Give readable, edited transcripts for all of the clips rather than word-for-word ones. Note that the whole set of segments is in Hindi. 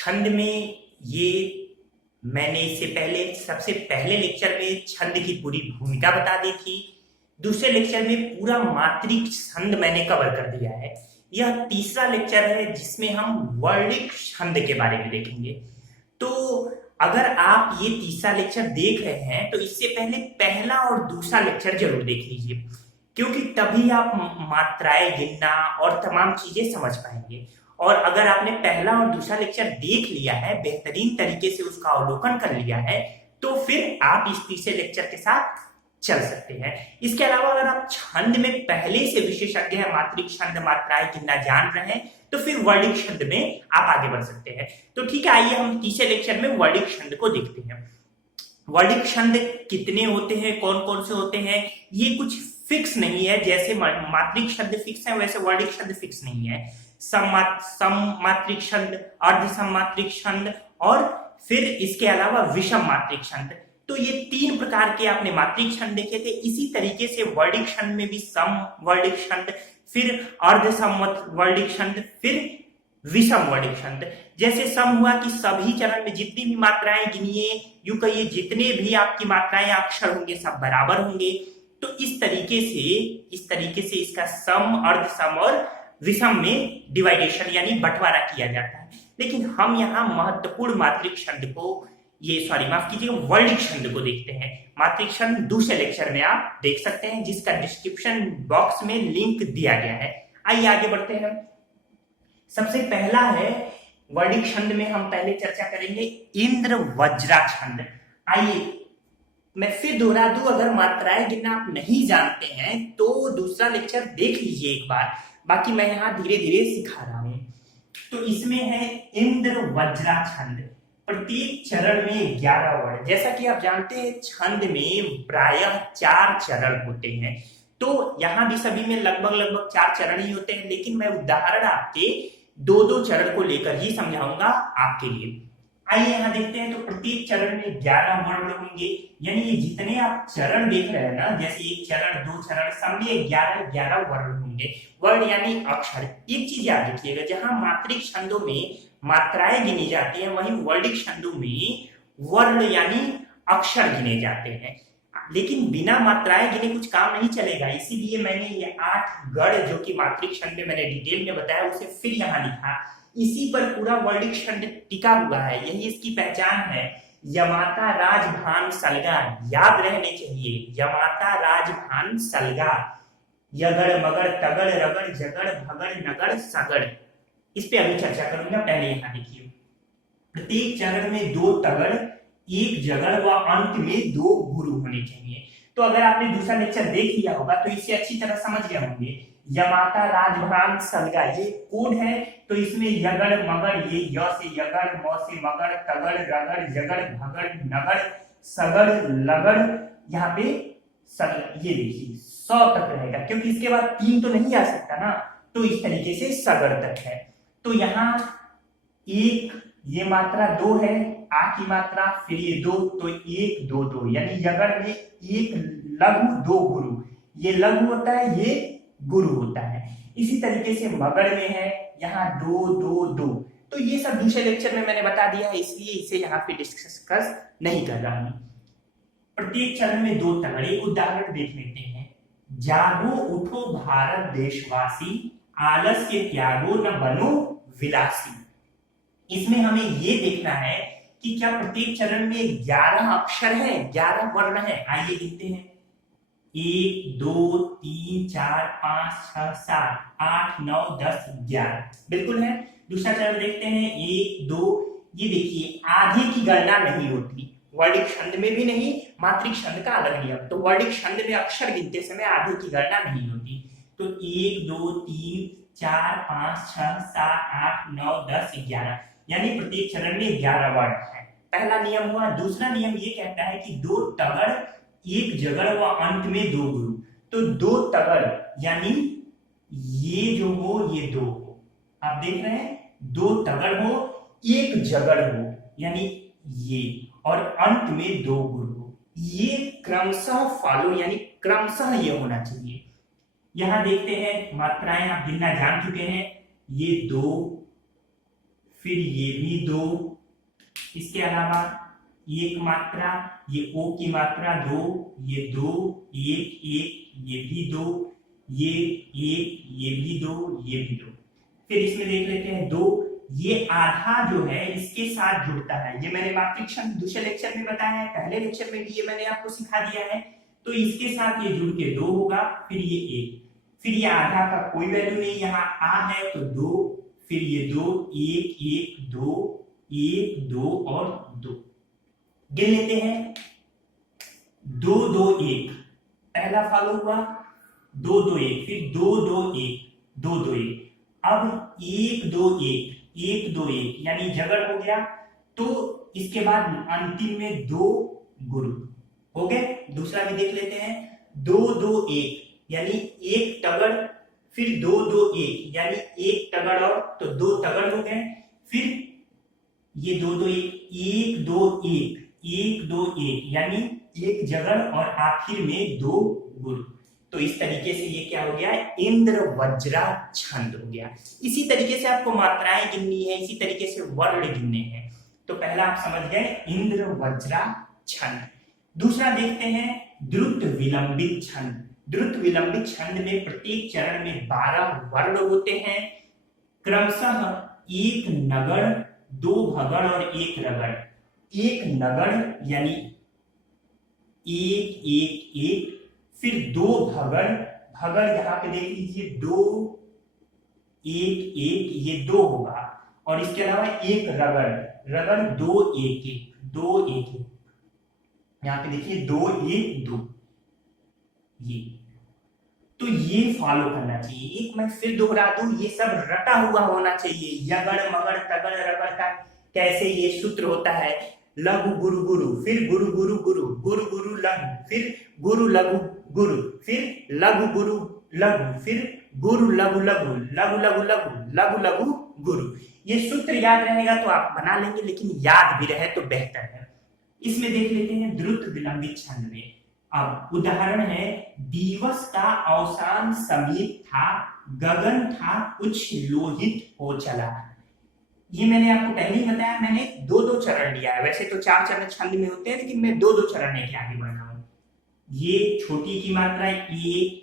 छंद में ये मैंने इससे पहले सबसे पहले लेक्चर में छंद की पूरी भूमिका बता दी थी। दूसरे लेक्चर में पूरा मात्रिक छंद मैंने कवर कर दिया है। यह तीसरा लेक्चर है जिसमें हम वर्णिक छंद के बारे में देखेंगे। तो अगर आप ये तीसरा लेक्चर देख रहे हैं तो इससे पहले पहला और दूसरा लेक्चर जरूर देख लीजिए, क्योंकि तभी आप मात्राएं गिनना और तमाम चीजें समझ पाएंगे। और अगर आपने पहला और दूसरा लेक्चर देख लिया है, बेहतरीन तरीके से उसका अवलोकन कर लिया है, तो फिर आप इस तीसरे लेक्चर के साथ चल सकते हैं। इसके अलावा अगर आप छंद में पहले से विशेषज्ञ हैं, मात्रिक छंद मात्राएं गिनना जान रहे हैं, तो फिर वर्णिक छंद में आप आगे बढ़ सकते हैं। तो ठीक है, आइए हम तीसरे लेक्चर में वर्णिक छंद को देखते हैं। वर्णिक छंद कितने होते हैं, कौन कौन से होते हैं, ये कुछ फिक्स नहीं है। जैसे मात्रिक छंद फिक्स है, वैसे वर्णिक छंद फिक्स नहीं है। सममात्रिक छंद, अर्ध सममात्रिक छंद और फिर इसके अलावा विषम मात्रिक छंद। तो ये तीन प्रकार के आपने मात्रिक छंद देखे थे। इसी तरीके से वर्णिक छंद में भी सम वर्णिक छंद, फिर अर्ध सम वर्णिक छंद, फिर विषम वर्णिक छंद। जैसे सम हुआ कि सभी चरण में जितनी भी मात्राएं गिनिए, यूं कहिए जितने भी आपकी मात्राएं अक्षर होंगे सब बराबर होंगे। तो इस तरीके से इसका सम, अर्ध सम और विषम में डिवाइडेशन यानी बंटवारा किया जाता है। लेकिन हम यहाँ महत्वपूर्ण मात्रिक छंद को, माफ कीजिएगा, वर्णिक छंद को देखते हैं। मात्रिक छंद दूसरे लेक्चर में आप देख सकते हैं, जिसका डिस्क्रिप्शन बॉक्स में लिंक दिया गया है। आइए आगे बढ़ते हैं। सबसे पहला है वर्णिक छंद में हम पहले चर्चा करेंगे इंद्र वज्रा छंद। आइए मैं फिर दोहरा दूं, अगर मात्राएं गिनना आप नहीं जानते हैं तो दूसरा लेक्चर देख लीजिए एक बार, बाकी मैं यहाँ धीरे धीरे सिखा रहा हूं। तो इसमें है इंद्र वज्रा छंद। प्रत्येक चरण में 11 वर्ण। जैसा कि आप जानते हैं छंद में प्रायः 4 चरण होते हैं, तो यहाँ भी सभी में लगभग 4 चरण ही होते हैं। लेकिन मैं उदाहरण आपके 2-2 चरण को लेकर ही समझाऊंगा आपके लिए। आइए यहाँ देखते हैं। तो प्रत्येक चरण में 11 वर्ण होंगे, यानी ये जितने आप चरण देख रहे हैं ना, जैसे एक चरण, 2 चरण, सब में 11 वर्ण होंगे। वर्ण यानी अक्षर। एक चीज याद रखिएगा, जहां मात्रिक छंदों में मात्राएं गिनी जाती हैं, वहीं वर्णिक छंदों में वर्ण यानी अक्षर गिने जाते हैं। लेकिन बिना मात्राएं गिने कुछ काम नहीं चलेगा। इसीलिए मैंने ये 8 गढ़ जो कि मात्रिक छंद में मैंने डिटेल में बताया, उसे फिर यहाँ लिखा। इसी पर पूरा वर्णिक छंद टिका हुआ है, यही इसकी पहचान है। यमाता राजभान सलगा, याद रहने चाहिए, यमाता राजभान सलगा, यगड़ मगड़ तगड़ रगड़ जगड़ भगड़ नगड़ सगड़। इस पे अभी चर्चा करूंगा, पहले यहाँ देखिए। प्रत्येक चरण में 2 तगड़, 1 जगड़ व अंत में 2 गुरु होने चाहिए। तो अगर आपने दूसरा लेक्चर देख लिया होगा तो इसे अच्छी तरह समझ गए होंगे। यमाता राजभान सलगा ये कोड है, तो इसमें यगड़ मगड़, ये य से यगड़, म से मगड़, तगड़ रगड़ जगड़ भगड़ नगड़ सगड़ लगड़, यहाँ पे ये देखिए 100 तक रहेगा, क्योंकि इसके बाद 3 तो नहीं आ सकता ना, तो इस तरीके से सगड़ तक है। तो यहाँ 1, ये मात्रा 2 है, आ की मात्रा, फिर ये 2, तो 1 2 2, यानी यगड़ में 1 लघु 2 गुरु। ये लघु होता है, ये गुरु होता है। इसी तरीके से मगड़ में है, यहाँ 2 2 2। तो ये सब दूसरे लेक्चर में मैंने बता दिया है, इसलिए इसे यहाँ पे डिस्कस नहीं कर रहा हूं। प्रत्येक चरण में 2 तगड़। एक उदाहरण देख लेते हैं। जागो उठो भारत देशवासी, आलस्य त्यागो न बनो विलासी। इसमें हमें ये देखना है कि क्या प्रत्येक चरण में 11 अक्षर है, 11 वर्ण है। आइए देखते हैं। 1 2 3 4 5 6 7 8 9 10 11, बिल्कुल है। दूसरा चरण देखते हैं। 1 2, ये देखिए आधे की गणना नहीं होती, वर्णिक छंद में भी नहीं, मात्रिक छंद का अलग नियम। तो वर्णिक छंद में अक्षर गिनते समय आधे की गणना नहीं होती। तो 1 2 3 4 5 6 7 8 9 10 11, यानी प्रत्येक चरण में 11 वर्ण है। पहला नियम हुआ। दूसरा नियम ये कहता है कि 2 तगड़, 1 जगड़ व अंत में 2 गुरु। तो 2 तगड़ यानी ये जो हो ये 2 हो, आप देख रहे हैं, 2 तगड़ हो, 1 जगड़ हो, यानी ये, और अंत में 2 गुरु हो। ये क्रमशः फॉलो, यानी क्रमशः ये होना चाहिए। यहां देखते हैं मात्राएं आप गिनना जान चुके हैं। ये 2, फिर ये भी 2, इसके अलावा एक मात्रा, ये ओ की मात्रा 2, ये 2, 1 1, ये भी 2, ये 1, ये भी 2, ये भी 2। फिर इसमें देख लेते हैं 2, ये आधा जो है इसके साथ जुड़ता है। ये मैंने मात्रिक छंद दूसरे लेक्चर में बताया है, पहले लेक्चर में भी ये मैंने आपको सिखा दिया है। तो इसके साथ ये जुड़ के 2 होगा, फिर ये 1, फिर ये आधा का कोई वैल्यू नहीं, यहाँ आ है तो 2, फिर ये 2, 1 1 2, 1 2 और 2। गिन लेते हैं 2 2 1, पहला फॉलो हुआ 2 2 1, फिर 2 2 1 2 2 1, अब 1 2 1 1 2 1 यानी जगड़ हो गया। तो इसके बाद अंतिम में 2 गुरु हो गए। दूसरा भी देख लेते हैं 2 2 1 यानी 1 तगड़, फिर 2 2 1 यानी 1 तगड़ और तो 2 तगड़ हो गए। फिर ये 2 2 1 1 2 1 1 2 1 यानी 1 जगड़ और आखिर में 2 गुरु। तो इस तरीके से ये क्या हो गया, इंद्र वज्रा छंद हो गया। इसी तरीके से आपको मात्राएं गिननी है, इसी तरीके से वर्ण गिनने हैं। तो पहला आप समझ गए इंद्र वज्रा छंद। दूसरा देखते हैं द्रुत विलंबित छंद। द्रुत विलंबित छंद में प्रत्येक चरण में 12 वर्ण होते हैं, क्रमशः 1 नगड़, 2 भगड़ और 1 रगड़। 1 नगड़ यानी 1 1 1, फिर 2 भगड़, भगड़ यहाँ पे देख लीजिए 2 1 1 ये 2 होगा, और इसके अलावा 1 रगड़, रगड़ 2 1 1 2 1 1, यहाँ पे देखिए 2 1 2 ये। तो ये फॉलो करना चाहिए। एक मैं फिर दोहरा दूं, ये सब रटा हुआ होना चाहिए। यगड़ मगड़ तगड़ रगड़ का कैसे ये सूत्र होता है, लघु गुरु गुरु, फिर गुरु गुरु गुरु, गुरु गुरु लघु, फिर गुरु लघु गुरु, फिर लघु गुरु लघु, फिर गुरु लघु लघु, लघु लघु लघु, लघु लघु गुरु। ये सूत्र याद रहेगा तो आप बना लेंगे, लेकिन याद भी रहे तो बेहतर है। इसमें देख लेते हैं द्रुत विलंबित छंद में। अब उदाहरण है, दिवस का अवसान समीप था, गगन था कुछ लोहित हो चला। ये मैंने आपको पहले ही बताया, मैंने 2 चरण लिया है। वैसे तो 4 चरण छंद में होते हैं, लेकिन मैं 2 चरण लेके आगे बढ़ रहा हूं। ये छोटी की मात्रा 1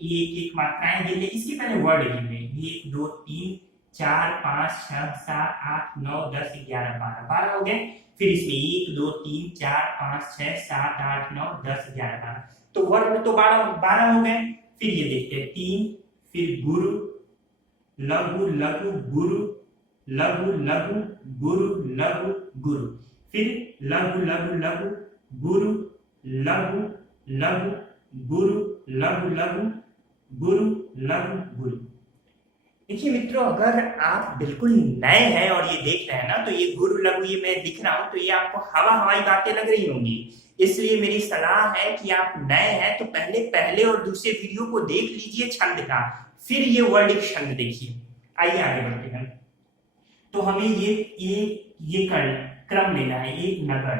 1 1 मात्राएं गिन ले, इसके पहले वर्ड गिन ले। 1 2 3 4 5 6 7 8 9 10 11 12, 12 हो गए। फिर इसमें 1 2 3 4 5 6 7 8 9 10 11 12, तो वर्ड तो 12 हो गए। फिर ये देखते हैं 3, फिर गुरु लघु लघु गुरु, लघु लघु गुरु लघु गुरु, फिर लघु लघु लघु गुरु, लघु लघु गुरु, लघु लघु गुरु, लघु गुरु। देखिए मित्रों, अगर आप बिल्कुल नए हैं और ये देख रहे हैं ना, तो ये गुरु लघु ये मैं दिख रहा हूं तो ये आपको हवाई बातें लग रही होंगी। इसलिए मेरी सलाह है कि आप नए हैं तो पहले और दूसरे वीडियो को देख लीजिए छंद का, फिर ये वर्णिक छंद देखिए। आइए आगे बढ़ते हैं। तो हमें ये क्रम लेना है। 1 नगड़,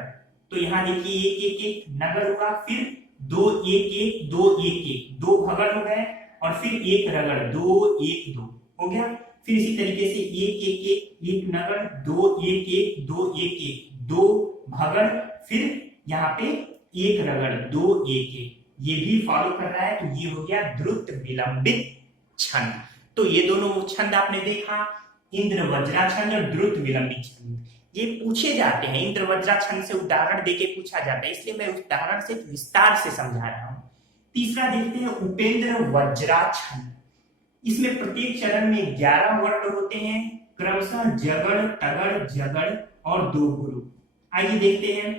तो यहाँ देखिए 1 1 1 नगड़ हुआ, फिर 2 1 1 2 1 1 2 भगड़ हो गए, और फिर 1 रगड़ 2 1 2 हो गया। फिर इसी तरीके से 1 1 1 1 नगड़, 2 1 1 2 1 1 2 भगड़, फिर यहाँ पे 1 रगड़ 2 1 1, ये भी फॉलो कर रहा है। तो ये हो गया द्रुत विलंबित छंद। तो ये दोनों छंद आपने देखा, इंद्र वज्रा छंद और द्रुत विलंबित छंद। ये पूछे जाते हैं, इंद्र वज्रा छंद से उदाहरण देके पूछा जाता है, इसलिए मैं उदाहरण से विस्तार से समझा रहा हूं। तीसरा देखते हैं उपेंद्र वज्रा छंद। इसमें प्रत्येक चरण में 11 वर्ण होते हैं, क्रमशः जगड़ तगड़ जगड़ और 2 गुरु। आइए देखते हैं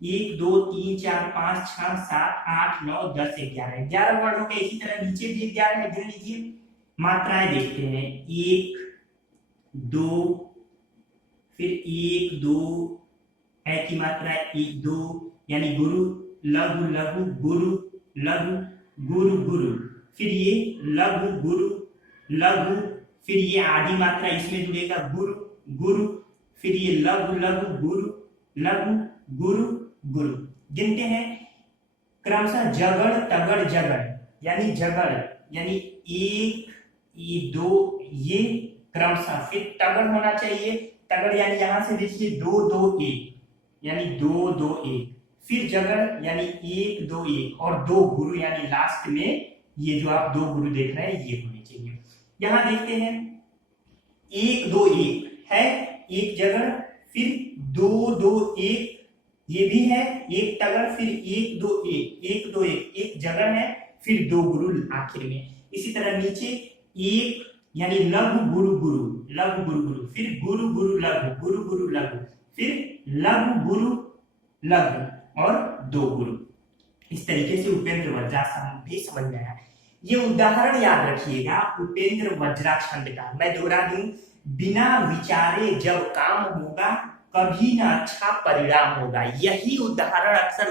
1 2 3 4 5 6 7 8 9 10 11, 11 वर्णों के। इसी तरह नीचे भी 11 है, गिन लीजिए। मात्राएं देखते हैं 1 2, फिर 1 2 ऐ की मात्रा 1 2 यानी गुरु लघु लघु गुरु, लघु गुरु गुरु, फिर ये लघु गुरु लघु, फिर ये आधी मात्रा इसमें जुड़ेगा गुरु गुरु, फिर ये लघु लघु गुरु लघु गुरु गुरु। गिनते हैं क्रमशः जगड़ तगड़ जगड़, यानी जगड़ यानी 1 2 ये क्रमशः। फिर तगड़ होना चाहिए, तगड़ यानी यहां से देखिए 2 2 1 यानी 2 2 1, फिर जगड़ यानी 1 2 1 और 2 गुरु यानी लास्ट में ये जो आप 2 गुरु देख रहे हैं ये होने चाहिए। यहां देखते हैं 1 2 1 है, एक जगड़, फिर 2 2 1 ये भी है, एक तगड़, फिर 1 2 1 1 2 1 एक जगड़ है, फिर 2 गुरु आखिर में। इसी तरह नीचे एक यानी लघु गुरु गुरु, लघु गुरु गुरु, फिर गुरु गुरु लघु, गुरु गुरु लघु, फिर लघु गुरु लघु और 2 गुरु। इस तरीके से उपेंद्र वज्रासन भी समझ में आया। ये उदाहरण याद रखिएगा उपेंद्र वज्रा छंद का, मैं दोहरा दूं, बिना विचारे जब काम होगा कभी ना अच्छा परिणाम होगा। यही उदाहरण अक्सर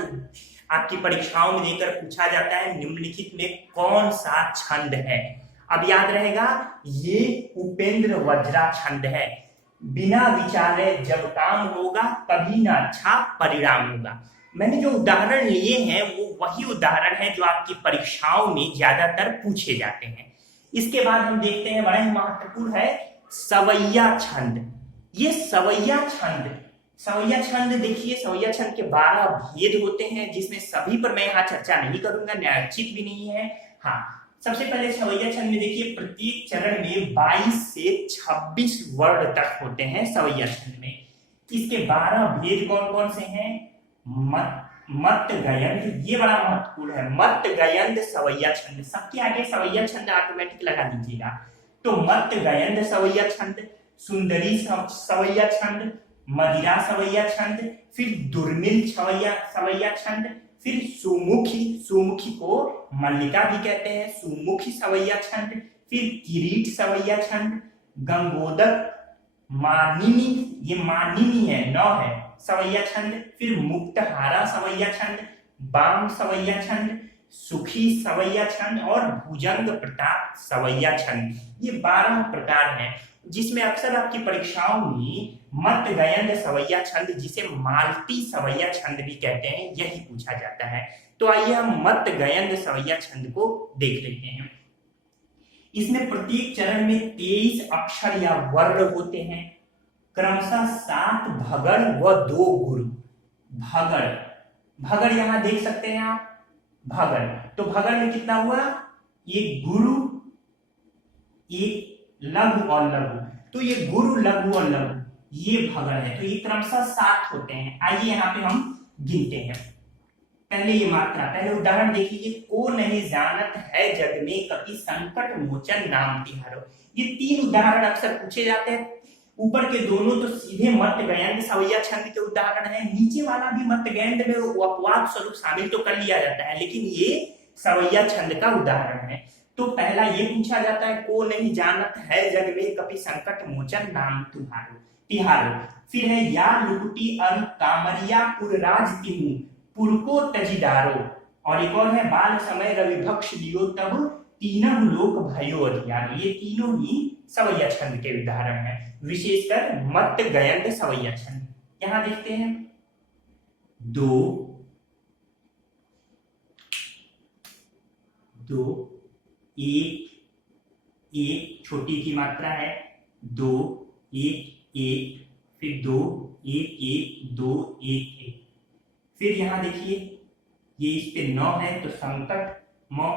आपकी परीक्षाओं में देकर पूछा जाता है निम्नलिखित में कौन सा छंद है। अब याद रहेगा ये उपेंद्र वज्रा छंद है, बिना विचारे जब काम होगा कभी ना अच्छा परिणाम होगा। मैंने जो उदाहरण लिए हैं वो वही उदाहरण है जो आपकी परीक्षाओं में ज्यादातर पूछे जाते हैं। इसके बाद हम देखते हैं बड़ा ही महत्वपूर्ण है सवैया छंद। ये सवैया छंद, सवैया छंद देखिए, सवैया छंद के 12 भेद होते हैं जिसमें सभी पर मैं यहाँ चर्चा नहीं करूंगा, न्यायोचित भी नहीं है। हाँ, सबसे पहले सवैया छंद में देखिए प्रत्येक चरण में 22 से 26 वर्ण तक होते हैं सवैया छंद में। इसके 12 भेद कौन कौन से हैं? मत गयंद, ये बड़ा महत्वपूर्ण है, मत गयंद सवैया छंद। सबके आगे सवैया छंद ऑटोमेटिक लगा दीजिएगा। तो मत गयंद सवैया छंद, सुंदरी सवैया छंद, मदिरा सवैया छंद, फिर दुर्मिल सवैया छंद, फिर सुमुखी, सुमुखी को मल्लिका भी कहते हैं, सुमुखी सवैया छंद, फिर किरीट सवैया छंद, गंगोदक, मानिनी, ये मानिनी है 9 है सवैया छंद, फिर मुक्तहारा सवैया छंद, बाम सवैया छंद, सुखी सवैया छंद और भुजंग प्रताप सवैया छंद। ये 12 प्रकार हैं जिसमें अक्सर आपकी परीक्षाओं में मत गयंद सवैया छंद, जिसे मालती सवैया छंद भी कहते हैं, यही पूछा जाता है। तो आइए हम मत गयंद सवैया छंद को देख लेते हैं। इसमें प्रत्येक चरण में 23 अक्षर या वर्ण होते हैं, क्रमशः 7 भगड़ व 2 गुरु। भगड़, भगड़ यहां देख सकते हैं आप, भगड़, तो भगड़ में कितना हुआ? एक गुरु, एक लघु और लघु, तो ये गुरु लघु और लघु ये भगड़ है। तो ये क्रमशः 7 होते हैं। आइए यहाँ पे हम गिनते हैं। पहले ये मात्रा, पहले उदाहरण देखिए, को नहीं जानत है जग में कभी संकट मोचन नाम तिहारो। ये 3 उदाहरण अक्सर पूछे जाते हैं। ऊपर के दोनों तो सीधे मत गयंद सवैया छंद के उदाहरण है, नीचे वाला भी मत गयंद में अपवाद स्वरूप शामिल तो कर लिया जाता है, लेकिन ये सवैया छंद का उदाहरण है। तो पहला ये पूछा जाता है, को नहीं जानत है जग में कभी संकट मोचन नाम तुम्हारो तिहारो। फिर है या लुकुटी अरु कामरिया पुरराज तिहु पुरको तजिदारो, और एक और है बाल समय रविभक्ष लियो तब तीनों लोक भयो अधियारो। ये तीनों ही सवैया छंद के उदाहरण हैं, विशेषकर मत गयंद सवैया छंद। यहां देखते हैं 2 2 1 1 छोटी की मात्रा है, 2 1 1, फिर 2 1 1 2 1 1, फिर यहां देखिए ये इस पे 9 है तो संकट मौ,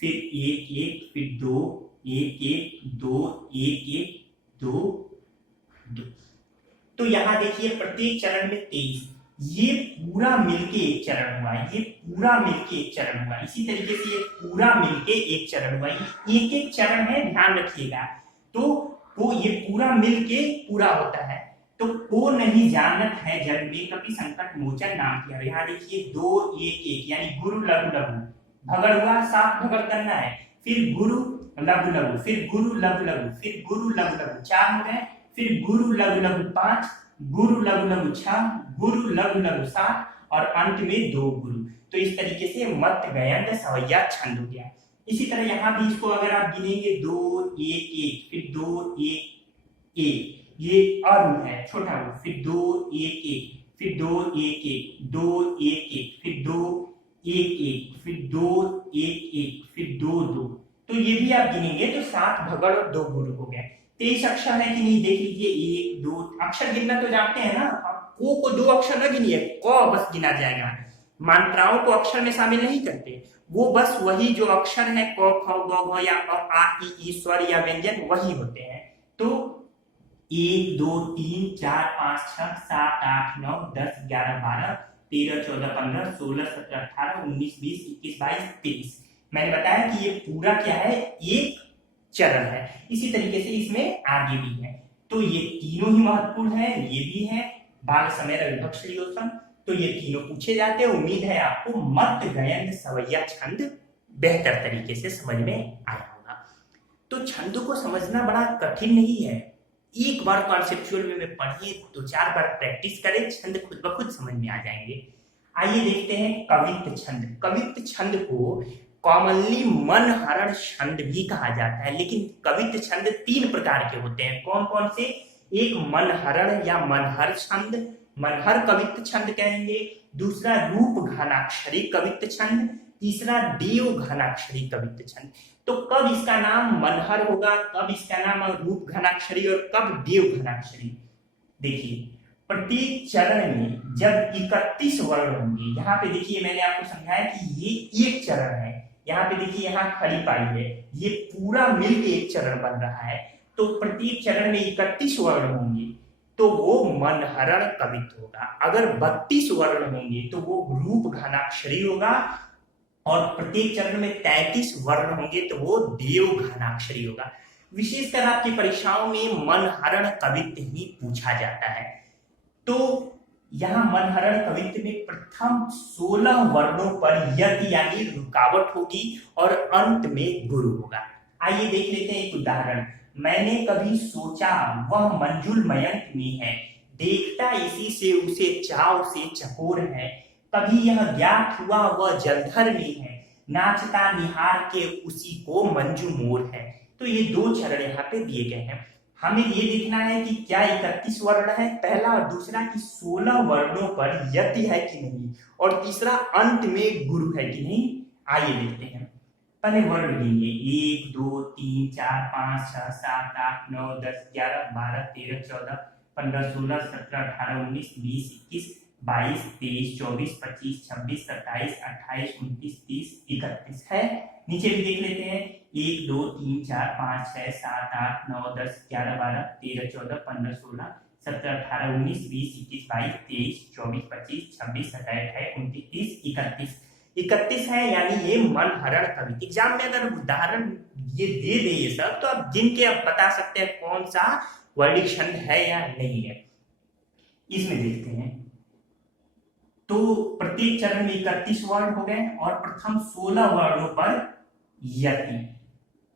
फिर 1 1, फिर 2 1 1 2 1 1 2 2। तो यहां देखिए प्रत्येक चरण में 23, ये पूरा मिलके एक चरण हुआ, ये पूरा मिलके एक चरण हुआ। इसी तरीके से ये पूरा मिलके एक चरण हुआ, एक एक चरण है, ध्यान रखिएगा। तो ये पूरा मिलके पूरा होता है। तो को नहीं जानत है जग में कभी संकट मोचन नाम तिहारो। यहाँ देखिए 2 1 1 यानी गुरु लघु लघु, भगड़ हुआ, 7 भगड़ करना है, फिर गुरु लघु लघु, फिर गुरु लघु लघु, फिर गुरु लघु लघु 4 हो गए, फिर गुरु लघु लघु 5, गुरु लघु लघु 6, गुरु लघु लघु 7 और अंत में 2 गुरु। तो इस तरीके से मत गयंद सवैया छंद हो गया। इसी तरह यहाँ भी इसको अगर आप गिनेंगे 2 1 1, फिर 2 1 1, ये अरु है छोटा रू, फिर 2 1 1, फिर 2 1 1, 2 1 1, फिर 2 1 1, फिर 2 1 1, फिर 2 2। तो ये भी आप गिनेंगे तो 7 भगड़ और 2 गुरु हो गए। 23 अक्षर है कि नहीं देख लीजिए। 1 2 अक्षर गिनना तो जानते हैं ना, अब को 2 अक्षर न गिनिए, क बस गिना जाएगा। मात्राओं को अक्षर में शामिल नहीं करते, वो बस वही जो अक्षर है क ख ग घ या अ आ इ ई स्वर या व्यंजन वही होते हैं। तो 1 2 3 4 5 6 7 8 9 10 11 12 13 14 15 16 17 18 19 20 21 22 23। मैंने बताया कि ये पूरा क्या है, एक चरण है। इसी तरीके से इसमें आगे भी है। तो ये तीनों ही महत्वपूर्ण है, ये भी है बाल समय विभक्त श्रेयोषण। तो ये तीनों पूछे जाते हैं। उम्मीद है आपको मत गयन सवैया छंद बेहतर तरीके से समझ में आया होगा। तो छंद को समझना बड़ा कठिन नहीं है, एक बार कॉन्सेप्चुअल में पढ़िए, 2-4 बार प्रैक्टिस करें, छंद खुद ब खुद समझ में आ जाएंगे। आइए देखते हैं कवित्त छंद। कवित्त छंद को कॉमनली मनहरण छंद भी कहा जाता है, लेकिन कवित्त छंद 3 प्रकार के होते हैं। कौन कौन से? एक मनहरण या मनहर छंद, मनहर कवित्त छंद कहेंगे। दूसरा रूप घनाक्षरी कवित्त छंद। तीसरा देव घनाक्षरी कवित्त छंद। तो कब इसका नाम मनहर होगा, कब इसका नाम रूप घनाक्षरी और कब देव घनाक्षरी? देखिए, प्रत्येक चरण में जब 31 वर्ण होंगे, यहाँ पे देखिए मैंने आपको समझाया कि ये एक चरण है। यहाँ पे देखिए, यहाँ खड़ी पाई है, ये पूरा मिलकर एक चरण बन रहा है। तो प्रत्येक चरण में 31 वर्ण होंगे तो वो मनहरण कवित्त होगा। अगर 32 वर्ण होंगे तो वो रूप घनाक्षरी होगा, और प्रत्येक चरण में 33 वर्ण होंगे तो वो देव घनाक्षरी होगा। विशेषकर आपकी परीक्षाओं में मनहरण कवित्त ही पूछा जाता है। तो यहाँ मनहरण कवित्त में प्रथम 16 वर्णों पर यति यानी रुकावट होगी और अंत में गुरु होगा। आइए देख लेते हैं एक उदाहरण। मैंने कभी सोचा वह मंजुल मयंक में है, देखता इसी से उसे चाव से चकोर है। कभी यह ज्ञात हुआ वह जलधर में है, नाचता निहार के उसी को मंजू मोर है। तो ये 2 चरण यहाँ पे दिए गए हैं। हमें ये देखना है कि क्या 31 वर्ण है पहला, और दूसरा कि 16 वर्णों पर यति है कि नहीं, और तीसरा अंत में गुरु है कि नहीं। आइए देखते हैं। पहले वर्ण गिनिए, 1 2 3 4 5 6 7 8 9 10 11 12 13 14 15 16 17 18 19 20 21 22 23 24 25 26 27 28 29 30 31 है। नीचे भी देख लेते हैं, 1 2 3 4 5 6 7 8 9 10 11 12 13 14 15 16 17 18 19 20 21 22 23 24 25 26 27 28 29 30 31 है। यानी ये मनहरण कवित्त। एग्जाम में अगर उदाहरण ये दे दे ये सब, तो आप जिनके आप बता सकते हैं कौन सा वर्णिक छंद है या नहीं है। इसमें देखते हैं, तो प्रत्येक चरण में 31 वर्ण हो गए और प्रथम 16 वर्णों पर यति।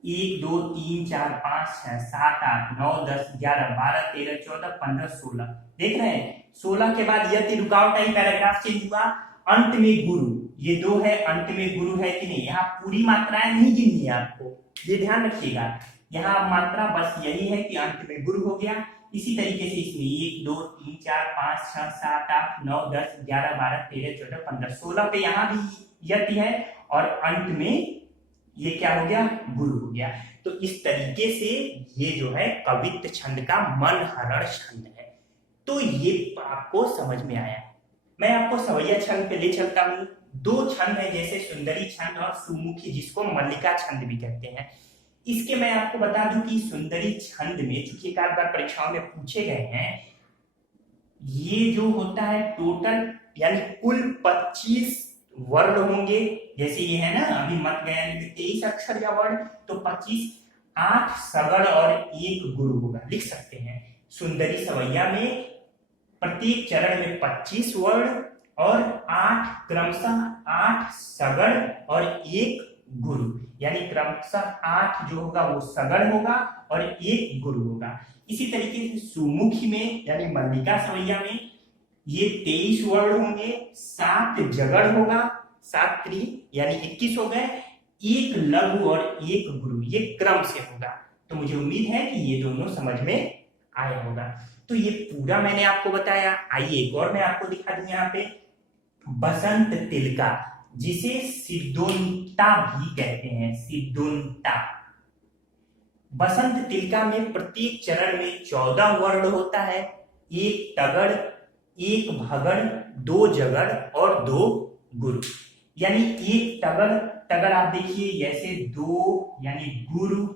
1 2 3 4 5 6 7 8 9 10 11 12 13 14 15 16 देख रहे हैं। 16 के बाद यति रुकावट आई, पैराग्राफ चेंज हुआ। अंत में गुरु, ये 2 है, अंत में गुरु है कि नहीं। यहाँ पूरी मात्राएं नहीं गिननी है आपको, ये ध्यान रखिएगा। यहाँ मात्रा बस यही है कि अंत में गुरु हो गया। इसी तरीके से इसमें 1 2 3 4 5 6 7 8 9 10 11 12 13 14 15 16 पे यहाँ भी यति है, और अंत में ये क्या हो गया, गुरु हो गया। तो इस तरीके से ये जो है कवित्त छंद का मनहरण छंद है। तो ये आपको समझ में आया। मैं आपको सवैया छंद पे ले चलता हूँ। 2 छंद है, जैसे सुंदरी छंद और सुमुखी, जिसको मल्लिका छंद भी कहते हैं। इसके मैं आपको बता दूं कि सुंदरी छंद में, चूंकि एक आध बार परीक्षाओं में पूछे गए हैं, ये जो होता है टोटल यानी कुल 25 वर्ण होंगे। जैसे ये है ना, अभी मत गया 23 अक्षर या वर्ण, तो 25, 8 सगड़ और 1 गुरु होगा, लिख सकते हैं। सुंदरी सवैया में प्रत्येक चरण में 25 वर्ण और 8 क्रमशः 8 सगड़ और 1 गुरु, यानी क्रमशः 8 जो होगा वो सगड़ होगा और 1 गुरु होगा। इसी तरीके से सुमुखी में यानी मल्लिका सवैया में ये 23 वर्ण होंगे, 7 जगड़ होगा, 7 त्रि यानी 21 हो गए, 1 लघु और 1 गुरु, ये क्रम से होगा। तो मुझे उम्मीद है कि ये दोनों समझ में आया होगा। तो ये पूरा मैंने आपको बताया। आइए एक और मैं आपको दिखा दूं यहाँ पे, बसंत तिलका, जिसे सिद्धोंता भी कहते हैं, सिद्धोंता। बसंत तिलका में प्रत्येक चरण में 14 वर्ण होता है, एक तगड़, एक भगड़, दो जगड़ और दो गुरु। यानी एक तगड़, तगड़ आप देखिए जैसे दो यानी गुरु,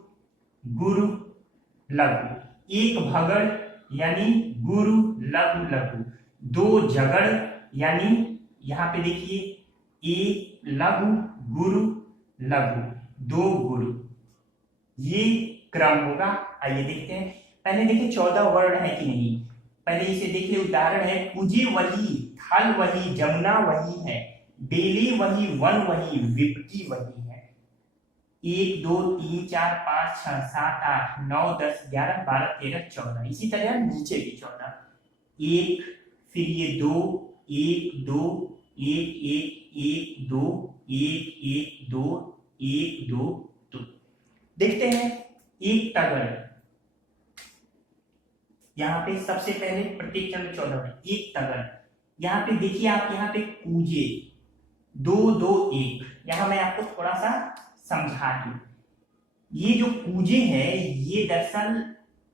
गुरु लघु, एक भगड़ यानी गुरु लघु लघु, दो जगड़ यानी यहाँ पे देखिए एक लघु गुरु लघु, दो गुरु, ये क्रम होगा। आइए देखते हैं, पहले देखिए 14 वर्ण है कि नहीं। पहले इसे देखिए, उदाहरण है कुजे वही, थल वही, जमुना वही है, बेली वही, वन वही, विपटी वही है। 1 2 3 4 5 6 7 8 9 10 11 12 13 14। इसी तरह नीचे भी 14, एक, फिर ये 2 1 2 1 1 1 2 1 1 2 1 2 2। देखते हैं एक तगड़, यहाँ पे सबसे पहले प्रत्येक चरण 14 में एक तगड़। यहाँ पे देखिए आप, यहाँ पे कूजे 2 2 1। यहाँ मैं आपको थोड़ा सा समझा दूं, ये जो कूजे है ये दरअसल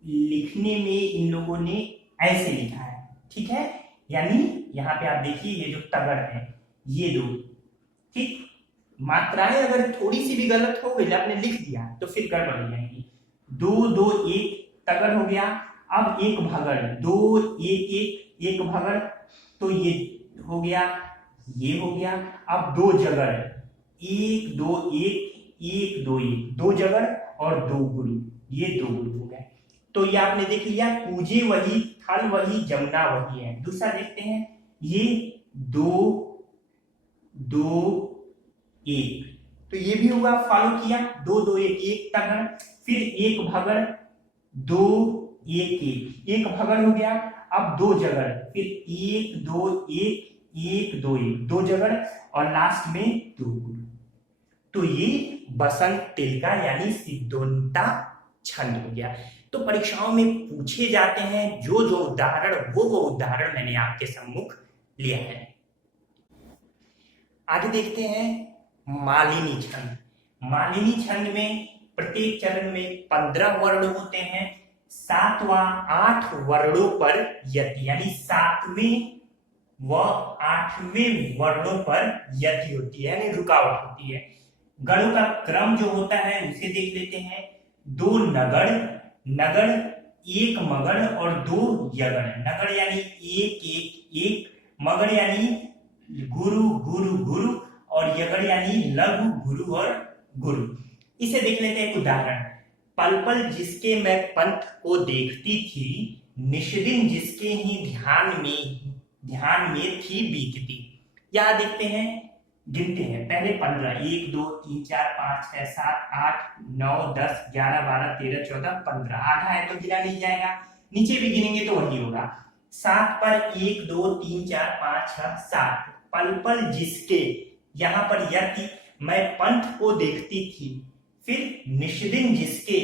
लिखने में इन लोगों ने ऐसे लिखा है, ठीक है। यानी यहाँ पे आप देखिए ये जो तगड़ है ये दो, ठीक। मात्राएं अगर थोड़ी सी भी गलत हो गई, आपने लिख दिया तो फिर गड़बड़ हो जाएगी। 2 2 1 तगड़ हो गया। अब एक भगड़, 2 1 1 एक भगड़, तो ये हो गया, ये हो गया। अब दो जगड़, 1 2 1 1 2 1, दो जगड़ और दो गुरु, ये दो गुरु हो गए। तो ये आपने देख लिया, कूजे वही, थल वही, जमुना वही है। दूसरा देखते हैं, ये 2 2 1, तो ये भी हुआ, फॉलो किया 2 2 1 1 तगड़, फिर एक भगड़ 2 1 1 एक भगड़ हो गया। अब दो जगड़, फिर 1 2 1 1 2 1 दो जगड़ और लास्ट में दो गुरु। तो ये बसंत तिलका यानी सिद्धोंता छंद हो गया। तो परीक्षाओं में पूछे जाते हैं जो जो उदाहरण, वो उदाहरण मैंने आपके सम्मुख लिया है। आगे देखते हैं मालिनी छंद। मालिनी छंद में प्रत्येक चरण में 15 वर्ण होते हैं, 7 व 8 वर्णों पर यति, यानी 7वें व 8वें वर्णों पर यति होती है, यानी रुकावट होती है। गणों का क्रम जो होता है उसे देख लेते हैं। 2 नगड़, नगड़, एक मगड़ और 2 यगड़। नगड़ यानी 1 1 1, मगड़ यानी गुरु गुरु गुरु और यगड़ यानी लघु गुरु और गुरु। इसे देख लेते हैं एक उदाहरण। पल पल जिसके मैं पंथ को देखती थी, निष्दिन जिसके ही ध्यान में थी बीतती। यहां देखते हैं, गिनते हैं, पहले 15, 1 2 3 4 5 6 7 8 9 10 11 12 13 14 15। आधा है तो गिना नहीं जाएगा, नीचे भी गिनेंगे तो वही होगा। 7 पर 1 2 3 4 5 6 7। पल पल जिसके, यहाँ पर यति, मैं पंथ को देखती थी, फिर निष्दिन जिसके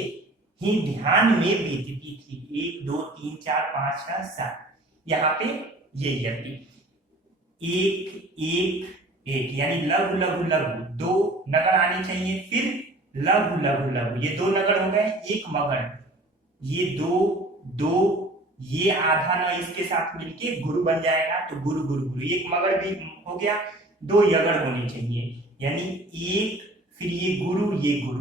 ही ध्यान में बीतती थी। 1 2 3 4 5 6 7, यहाँ पे ये यति। 1 1 1 यानी लघु लघु लघु, 2 नगड़ आनी चाहिए, फिर लघु लघु लघु, ये 2 नगड़ हो गए, एक मगड़, ये 2 2, ये आधा ना इसके साथ मिलके गुरु बन जाएगा, तो गुरु गुरु गुरु। एक मगड़ भी हो गया, 2 यगड़ होनी चाहिए, यानी 1, फिर ये गुरु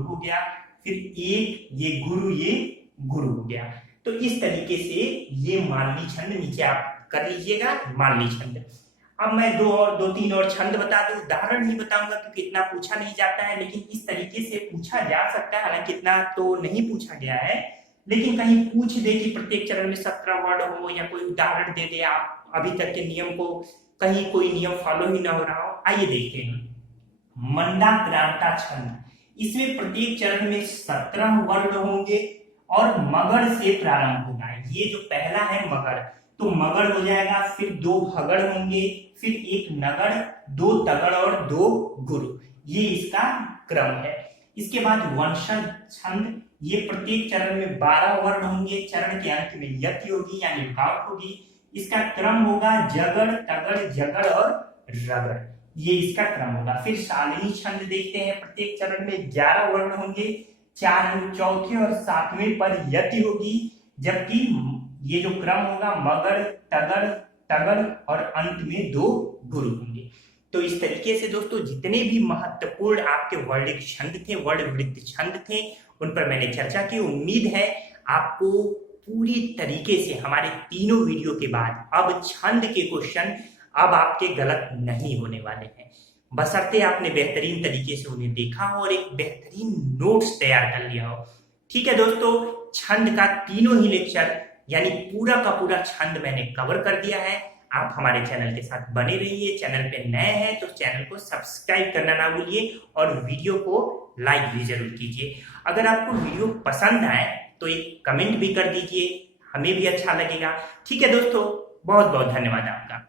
हो गया, फिर 1 ये गुरु हो गया। तो इस तरीके से ये मालवी छंद नीचे आप कर लीजिएगा, मालवी छंद। अब मैं 2-3 और छंद बता दूं, उदाहरण नहीं बताऊंगा क्योंकि इतना पूछा नहीं जाता है, लेकिन इस तरीके से पूछा जा सकता है। हालांकि इतना तो नहीं पूछा गया है, लेकिन कहीं पूछ दे कि प्रत्येक चरण में 17 वर्ड हो, या कोई उदाहरण दे दे, आप अभी तक के नियम को कहीं कोई नियम फॉलो ही ना हो रहा हो। आइए देखते हैं मंदाक्रांता छंद। इसमें प्रत्येक चरण में 17 वर्ण होंगे और मगड़ से प्रारंभ होगा। ये जो पहला है मगड़, तो मगड़ हो जाएगा, फिर 2 भगड़ होंगे, फिर 1 नगड़, 2 तगड़ और 2 गुरु, ये इसका क्रम है। इसके बाद वंशज छंद, ये प्रत्येक चरण में 12 वर्ण होंगे, चरण के अंत में यति होगी यानी रुकावट होगी। इसका क्रम होगा जगड़ तगड़ जगड़ और रगड़, ये इसका क्रम होगा। फिर शालिनी छंद देखते हैं, प्रत्येक चरण में 11 वर्ण होंगे, चौथे और सातवें पर यति होगी, जबकि ये जो क्रम होगा मगर, तगर, तगर और अंत में 2 गुरु होंगे। तो इस तरीके से दोस्तों जितने भी महत्वपूर्ण आपके वर्णिक छंद थे, वर्ण वृत्त छंद थे, उन पर मैंने चर्चा की। उम्मीद है आपको पूरी तरीके से हमारे तीनों वीडियो के बाद अब छंद के क्वेश्चन अब आपके गलत नहीं होने वाले हैं, बशर्ते आपने बेहतरीन तरीके से उन्हें देखा हो और एक बेहतरीन नोट्स तैयार कर लिया हो। ठीक है दोस्तों, छंद का तीनों ही लेक्चर यानी पूरा का पूरा छंद मैंने कवर कर दिया है। आप हमारे चैनल के साथ बने रहिए। चैनल पे नए हैं तो चैनल को सब्सक्राइब करना ना भूलिए और वीडियो को लाइक भी जरूर कीजिए। अगर आपको वीडियो पसंद आए तो एक कमेंट भी कर दीजिए, हमें भी अच्छा लगेगा। ठीक है दोस्तों, बहुत बहुत धन्यवाद आपका।